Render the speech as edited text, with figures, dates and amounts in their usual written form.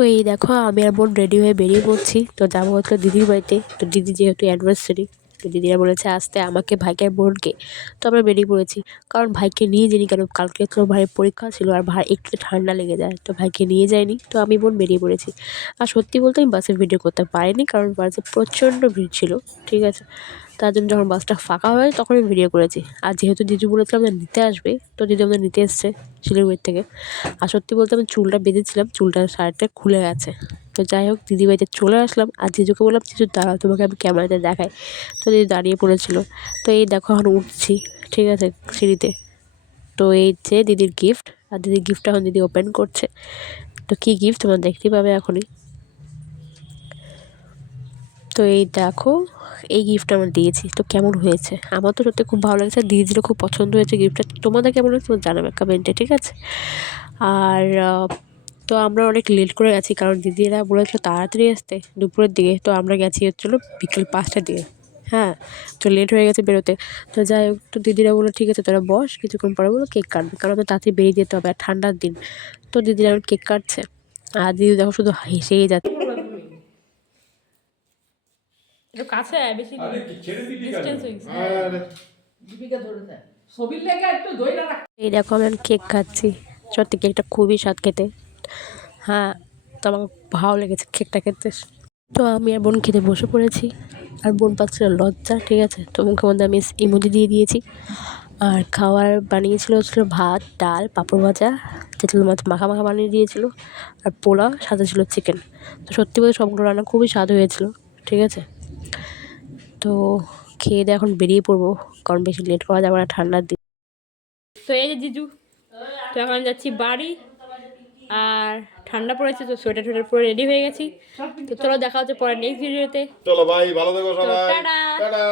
তো এই দেখো আমি আর বোন রেডি হয়ে বেরিয়ে পড়ছি। তো যাবো হচ্ছে দিদির বাড়িতে। তো দিদি যেহেতু অ্যানিভার্সারি, তো দিদিরা বলেছে আসতে আমাকে, ভাইকে আর বোনকে। তো আমরা বেরিয়ে পড়েছি, কারণ ভাইকে নিয়ে যাইনি কেন, কালকে তো ভাইয়ের পরীক্ষা ছিল আর ভাই একটু ঠান্ডা লেগে যায়, তো ভাইকে নিয়ে যায়নি। তো আমি বোন বেরিয়ে পড়েছি। আর সত্যি বলতে আমি বাসে ভিডিও করতে পারিনি, কারণ বাসে প্রচণ্ড ভিড় ছিল, ঠিক আছে। তার জন্য যখন বাসটা ফাঁকা হয় তখন আমি ভিডিও করেছি। আর যেহেতু দিদি বলেছিল আমাদের নিতে আসবে, তো দিদি আমাদের নিতে এসছে শিলিগুড়ির থেকে। আর সত্যি বলতে আমি চুলটা বেঁধেছিলাম, চুলটা সাইডটা খুলে গেছে। তো যাই হোক দিদি বাড়িতে চলে আসলাম, আর জিজুকে বললাম জিজু দাঁড়াও, তোমাকে আমি ক্যামেরাতে দেখাই। তো দিদি দাঁড়িয়ে পড়েছিল। তো এই দেখো এখন উঠছি, ঠিক আছে, সিঁড়িতে। তো এই যে দিদির গিফট, আর দিদির গিফটটা এখন দিদি ওপেন করছে। তো কী গিফট তোমরা দেখতেই পাবে এখনই। তো এই দেখো, এই গিফটটা আমার দিয়েছি, তো কেমন হয়েছে? আমার তো সত্যি খুব ভালো লাগছে, দিদিরও খুব পছন্দ হয়েছে গিফটটা। তোমাদের কেমন লাগছে তোমরা জানাবে কমেন্টে, ঠিক আছে। আর তো আমরা অনেক লেট করে গেছি, কারণ দিদিরা বলেছিল তাড়াতাড়ি আসতে দুপুরের দিকে। তো আমরা গেছি হচ্ছিলো বিকেল 5টার দিকে। হ্যাঁ, তো লেট হয়ে গেছে বেরোতে। তো যাই হোক, তো দিদিরা বললো ঠিক আছে তোরা বস, কিছুক্ষণ পরে বলো কেক কাটবে, কারণ আমাদের তাড়াতাড়ি বেরিয়ে যেতে হবে, আর ঠান্ডার দিন। তো দিদিরা এখন কেক কাটছে, আর দিদি দেখো শুধু হেসেই যাচ্ছে। একটু কাছে আয়, বেশি ডিস্টেন্স হয়ে গেছে। এই দেখো আমি কেক খাচ্ছি, সত্যি কেকটা খুবই স্বাদ খেতে। হ্যাঁ, তো আমার ভালো লেগেছে কেকটা খেতে। তো আমি আর বোন খেতে বসে পড়েছি, আর বোন পাচ্ছিল লজ্জা, ঠিক আছে। তো মুখের মধ্যে আমি ইমোজি দিয়ে দিয়েছি। আর খাওয়ার বানিয়েছিল হচ্ছিল ভাত, ডাল, পাঁপড় ভাজা, তেঁতুল মাছ মাখা মাখা বানিয়ে দিয়েছিল, আর পোলাও, সাথে ছিল চিকেন। তো সত্যি বলতে সবগুলো রান্না খুবই স্বাদ হয়েছিল, ঠিক আছে। তো খেয়ে দিয়ে এখন বেরিয়ে পড়বো, কারণ বেশি লেট করা যাবে না ঠান্ডার দিন। তো এই যে জিজু, তো এখন যাচ্ছি বাড়ি। আর ঠান্ডা পড়েছে, তো সোয়েটার টোয়েটার পরে রেডি হয়ে গেছি। তো চলো দেখা হচ্ছে পরে নেক্সট ভিডিওতে। চলো ভাই, ভালো থেকো তো সবাই, টাটা। টাটা।